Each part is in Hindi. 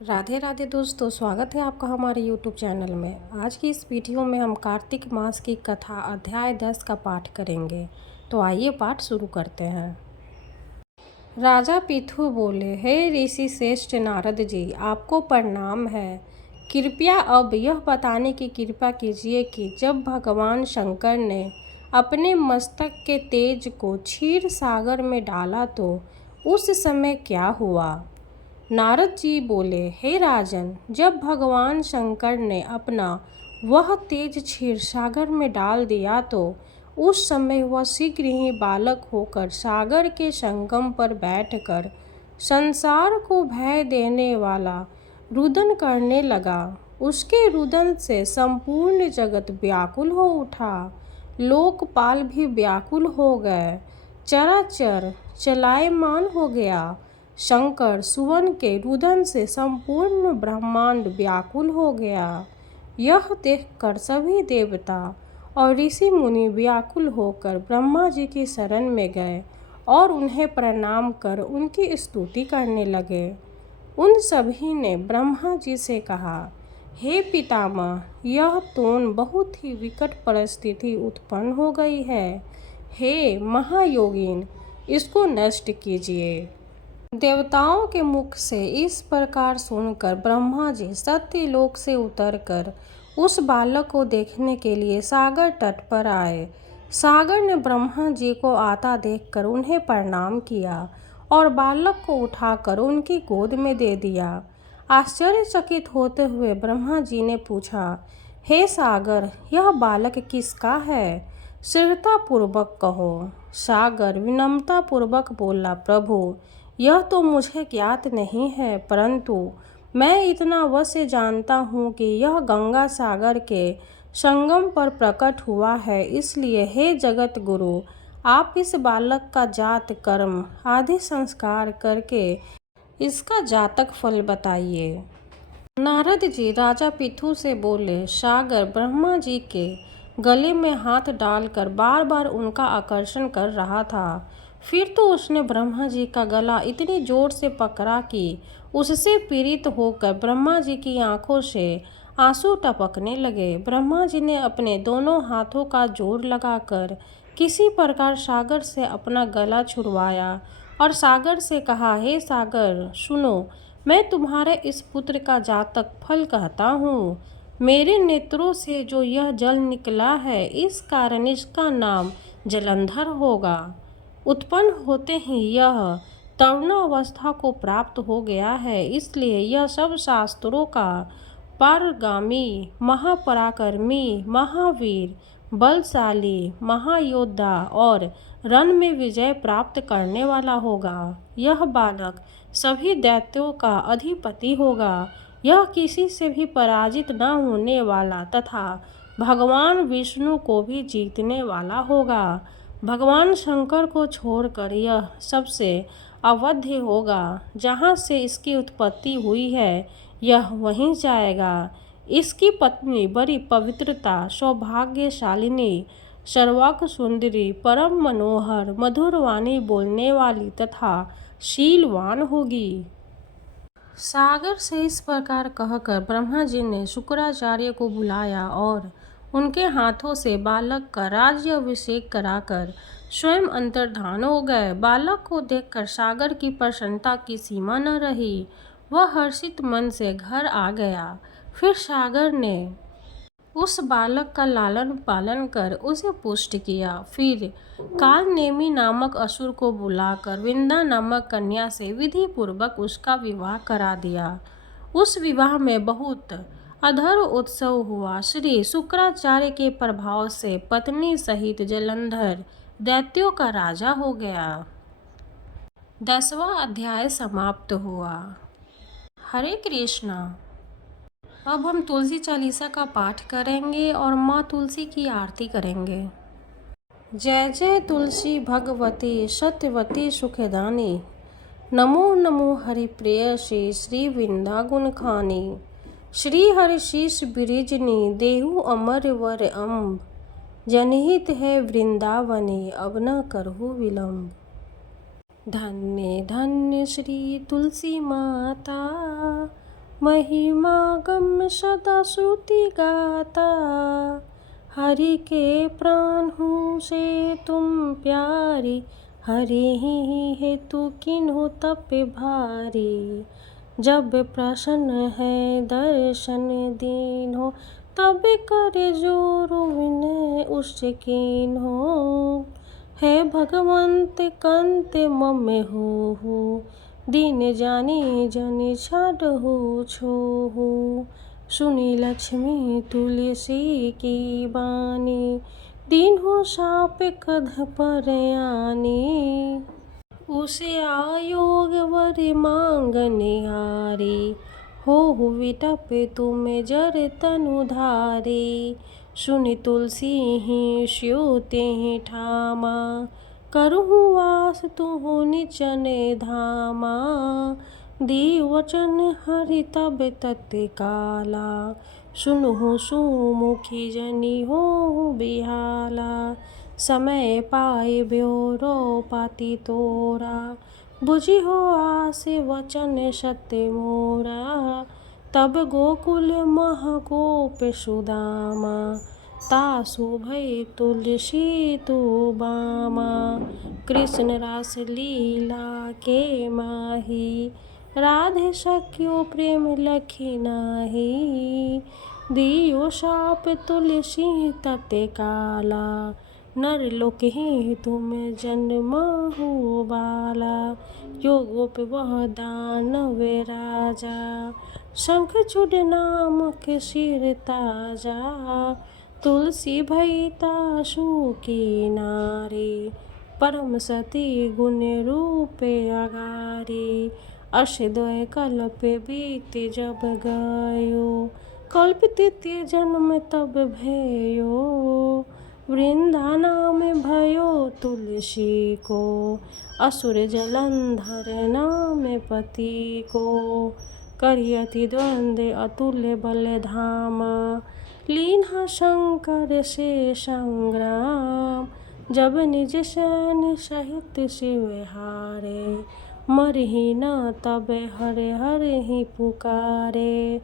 राधे राधे दोस्तों, स्वागत है आपका हमारे YouTube चैनल में। आज की इस वीडियो में हम कार्तिक मास की कथा अध्याय 10 का पाठ करेंगे। तो आइए पाठ शुरू करते हैं। राजा पृथु बोले, हे ऋषि श्रेष्ठ नारद जी, आपको प्रणाम है। कृपया अब यह बताने की कृपा कीजिए कि जब भगवान शंकर ने अपने मस्तक के तेज को क्षीर सागर में डाला तो उस समय क्या हुआ। नारद जी बोले, हे राजन, जब भगवान शंकर ने अपना वह तेज क्षीरसागर में डाल दिया तो उस समय वह शीघ्र ही बालक होकर सागर के संगम पर बैठकर संसार को भय देने वाला रुदन करने लगा। उसके रुदन से संपूर्ण जगत व्याकुल हो उठा, लोकपाल भी व्याकुल हो गए, चराचर चलायमान हो गया। शंकर सुवन के रुदन से संपूर्ण ब्रह्मांड व्याकुल हो गया। यह देखकर सभी देवता और ऋषि मुनि व्याकुल होकर ब्रह्मा जी की शरण में गए और उन्हें प्रणाम कर उनकी स्तुति करने लगे। उन सभी ने ब्रह्मा जी से कहा, हे पितामह, यह तो बहुत ही विकट परिस्थिति उत्पन्न हो गई है। हे महायोगिन, इसको नष्ट कीजिए। देवताओं के मुख से इस प्रकार सुनकर ब्रह्मा जी सत्यलोक से उतरकर उस बालक को देखने के लिए सागर तट पर आए। सागर ने ब्रह्मा जी को आता देखकर उन्हें प्रणाम किया और बालक को उठाकर उनकी गोद में दे दिया। आश्चर्यचकित होते हुए ब्रह्मा जी ने पूछा, हे सागर, यह बालक किसका है? शीघ्रतापूर्वक कहो। सागर विनम्रतापूर्वक बोला, प्रभु, यह तो मुझे ज्ञात नहीं है, परंतु मैं इतना अवश्य जानता हूँ कि यह गंगा सागर के संगम पर प्रकट हुआ है। इसलिए हे जगत गुरु, आप इस बालक का जात कर्म आदि संस्कार करके इसका जातक फल बताइए। नारद जी राजा पृथु से बोले, सागर ब्रह्मा जी के गले में हाथ डालकर बार बार उनका आकर्षण कर रहा था। फिर तो उसने ब्रह्मा जी का गला इतनी जोर से पकड़ा कि उससे पीड़ित होकर ब्रह्मा जी की आंखों से आंसू टपकने लगे। ब्रह्मा जी ने अपने दोनों हाथों का जोर लगाकर किसी प्रकार सागर से अपना गला छुड़वाया और सागर से कहा, हे सागर, सुनो, मैं तुम्हारे इस पुत्र का जातक फल कहता हूँ। मेरे नेत्रों से जो यह जल निकला है, इस कारण इसका नाम जलंधर होगा। उत्पन्न होते ही यह तरुणावस्था को प्राप्त हो गया है, इसलिए यह सब शास्त्रों का पारगामी, महापराक्रमी, महावीर, बलशाली, महायोद्धा और रण में विजय प्राप्त करने वाला होगा। यह बालक सभी दैत्यों का अधिपति होगा। यह किसी से भी पराजित न होने वाला तथा भगवान विष्णु को भी जीतने वाला होगा। भगवान शंकर को छोड़कर यह सबसे अवध्य होगा। जहाँ से इसकी उत्पत्ति हुई है, यह वहीं जाएगा। इसकी पत्नी बड़ी पवित्रता, सौभाग्यशालिनी, सर्वांग सुंदरी, परम मनोहर, मधुर वाणी बोलने वाली तथा शीलवान होगी। सागर से इस प्रकार कहकर ब्रह्मा जी ने शुक्राचार्य को बुलाया और उनके हाथों से बालक का राज्याभिषेक कराकर स्वयं अंतर्धान हो गए। बालक को देखकर सागर की प्रसन्नता की सीमा न रही। वह हर्षित मन से घर आ गया। फिर सागर ने उस बालक का लालन पालन कर उसे पुष्ट किया। फिर कालनेमी नामक असुर को बुलाकर विंदा नामक कन्या से विधि पूर्वक उसका विवाह करा दिया। उस विवाह में बहुत अधर उत्सव हुआ। श्री शुक्राचार्य के प्रभाव से पत्नी सहित जलंधर दैत्यों का राजा हो गया। 10वां अध्याय समाप्त हुआ। हरे कृष्णा। अब हम तुलसी चालीसा का पाठ करेंगे और माँ तुलसी की आरती करेंगे। जय जय तुलसी भगवती सत्यवती सुखदानी, नमो नमो हरि प्रेयसी श्री वृंदा गुण खानी। श्री हरि शीश बिरिजनी देहु अमर वर अम्ब, जनहित है वृंदावनी अब न करहु विलम्ब। धन्य धन्य श्री तुलसी माता, महिमा गम सदा श्रुति गाता, हरि के प्राण हूँ से तुम प्यारी, हरि ही हेतु किन्हु तप भारी। जब प्रसन्न है दर्शन दीन्हो, तब करे जोरु विनय उससे कीन्हो। हे भगवंत कंत मम हो, दीन जानी जनि छाडहु छोहु। सुनी लक्ष्मी तुलसी की बानी, दीन्हो शाप कध पर आनी। उसे आयोग वर मांगने हारी, हो विटप तुम जर तनु धारी। सुनि तुलसी ही स्यो तेहि ठामा, करहु वास तुहु निचन धामा। दी वचन हरि तब तत्काला, सुनहु सुमुखी जनि होहु बिहाला। समय पाए ब्योरो पाति तोरा, बुझी हो आस वचन सत्य मोरा। तब गोकुल महगोप सुदामा, तासु भय तुलसी तु बामा। कृष्ण रास लीला के माही, राधे सख्यो प्रेम लखी नाही। दियो शाप तुलसी तत्काला, नर लोक ही तुम जन्महु बाला। यो गोप वह दानव राजा, शंख चूड़ नामक सिर ताजा। तुलसी भई तासु की नारी, परम सती गुण रूप अगारी। अस द्वय कल्प बीत जब गयो, कल्प तृतीय जन्म तब भयो। वृंदा नाम भयो तुलसी को, असुर जलंधर नाम पति को। करियति द्वंद्व अतुल्य बल धामा, लीन्हा शंकर से संग्राम। जब निज सैन्य सहित शिव हारे, मरहि न तब हर हर ही पुकारे।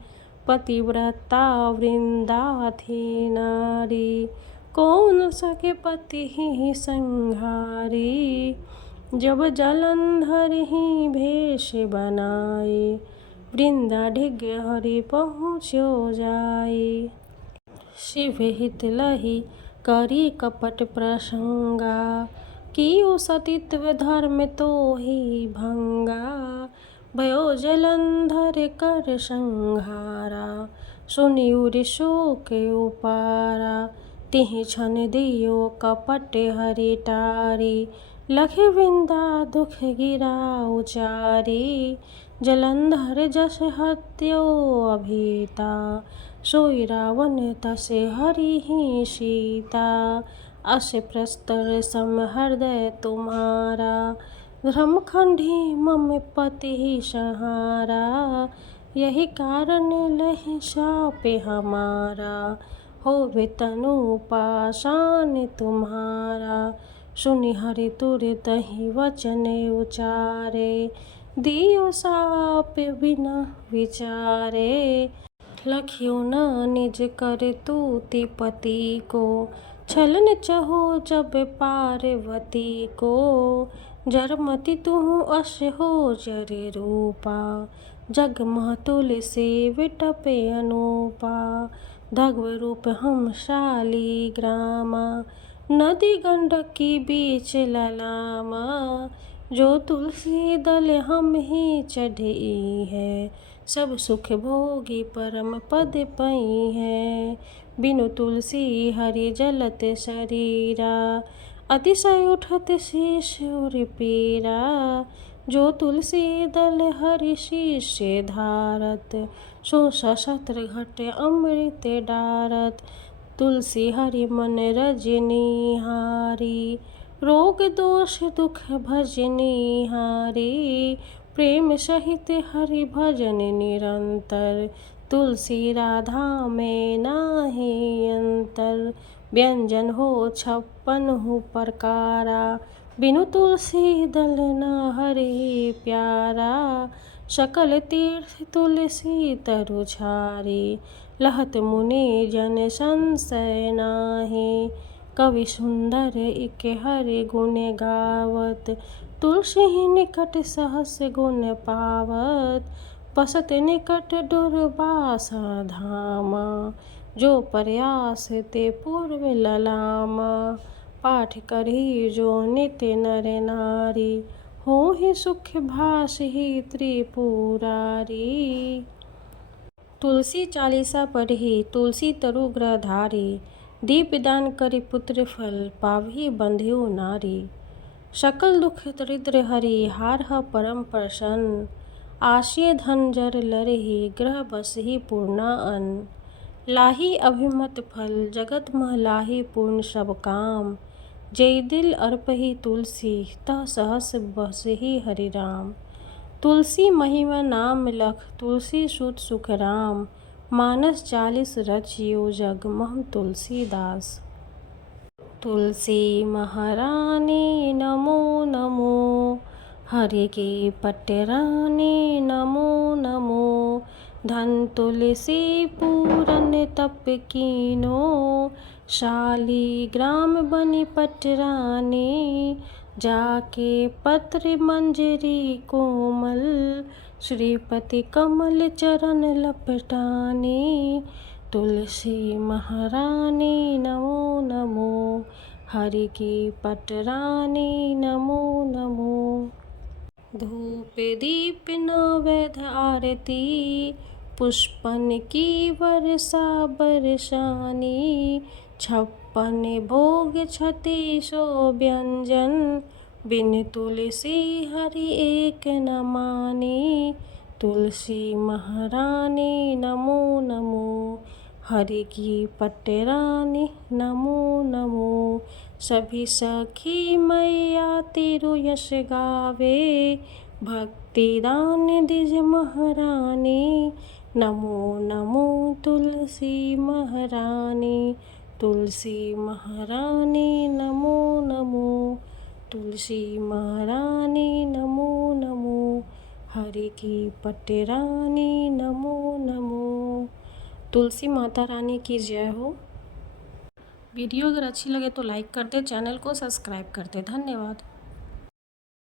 पतिव्रता वृंदा थी नारी, कौन सके पति ही संहारी। जब जलंधर ही भेष बनाए, वृंदा ढिग हरि पहुँचो जाए। शिव हित लही करी कपट प्रसंगा, कियो सतीत्व धर्म तो ही भंगा। भयो जलंधर कर संहारा, सुनि उरि शोक उपारा। तिहि क्षण दियो कपट हरि टारी, लखे वृंदा दुख गिरा उचारी। जलंधर जस हत्यो अभीता, सोई रावण तसे हरि ही सीता। अस प्रस्तर सम हृदय तुम्हारा, धर्मखंडी मम पति ही संहारा। यही कारण लहि शाप हमारा, होवे तनु पाषाण तुम्हारा। सुनि हरि तुरत ही वचन उचारे, दियो शाप बिना विचारे। लखियो न निज कर तूति पति को, छलन चहो जब पार्वती को। जरमति तुहु अस हो जरि रूपा, जगमह तुलसी विटप अनूपा। भगव रूप हम शालिग्रामा, नदी गंडकी बीच ललामा। जो तुलसी दल हम ही चढ़ी है, सब सुख भोगी परम पद पई है। बिनु तुलसी हरि जलत शरीरा, अतिशय उठत शीश उर पीरा। जो तुलसी दल हरि शीश धारत, सो सशस्त्र घट अमृत डारत। तुलसी हरि मन रजनी हारी, रोग दोष दुख भजनी हारी। प्रेम सहित हरि भजन निरंतर, तुलसी राधा में नाही अंतर। व्यंजन हो 56 प्रकारा, बिनु तुलसी दल न हरि प्यारा। सकल तीर्थ तुलसी तरु छारी, लहत मुनि जन संशय नाहि। कवि सुंदर इक हरि गुण गावत, तुलसी निकट सहस गुण पावत। बसत निकट दुर्वासा धामा, जो प्रयास ते पूर्व ललामा। पाठ करी जो नित्य नर नारी, होहि सुख भासहि त्रिपुरारी। तुलसी चालीसा पढ़ी तुलसी तरु ग्रह धारी, दीप दान करि पुत्र फल पावहि बंध्यो नारी। सकल दुख दरिद्र हरि हारह परम प्रसन्न, आसिय धन जर लरहि ग्रह बसहि पूर्णा अन्न। लाही अभिमत फल जगत मह लाही पूर्ण सब काम, जय दिल अर्पहि तुलसी तह सहस बसहि हरि राम। तुलसी महिमा नाम लख तुलसी सुत सुख राम, मानस 40 रचियो जग मह तुलसीदास। तुलसी महारानी नमो नमो, हरि की पटरानी नमो नमो। धन तुलसी पूरन तप कीनो, शाली ग्राम बनि पटरानी। जाके पत्र मंजरी कोमल, श्रीपति कमल चरण लपटानी। तुलसी महारानी नमो नमो, हरि की पटरानी नमो नमो। धूप दीप नैवेद्य आरती, पुष्पन की वर्षा बरसानी। 56 भोग 3600 व्यंजन, बिन तुलसी हरि एक न मानी। तुलसी महारानी नमो नमो, हरि की पटरानी नमो नमो। सभी सखी मैया तेरु यश गावे, भक्ति दान दिज महारानी। नमो नमो तुलसी महारानी, तुलसी महारानी नमो नमो। तुलसी महारानी नमो नमो, हरि की पटरानी नमो नमो। तुलसी माता रानी की जय हो। वीडियो अगर अच्छी लगे तो लाइक कर दे, चैनल को सब्सक्राइब कर दे। धन्यवाद।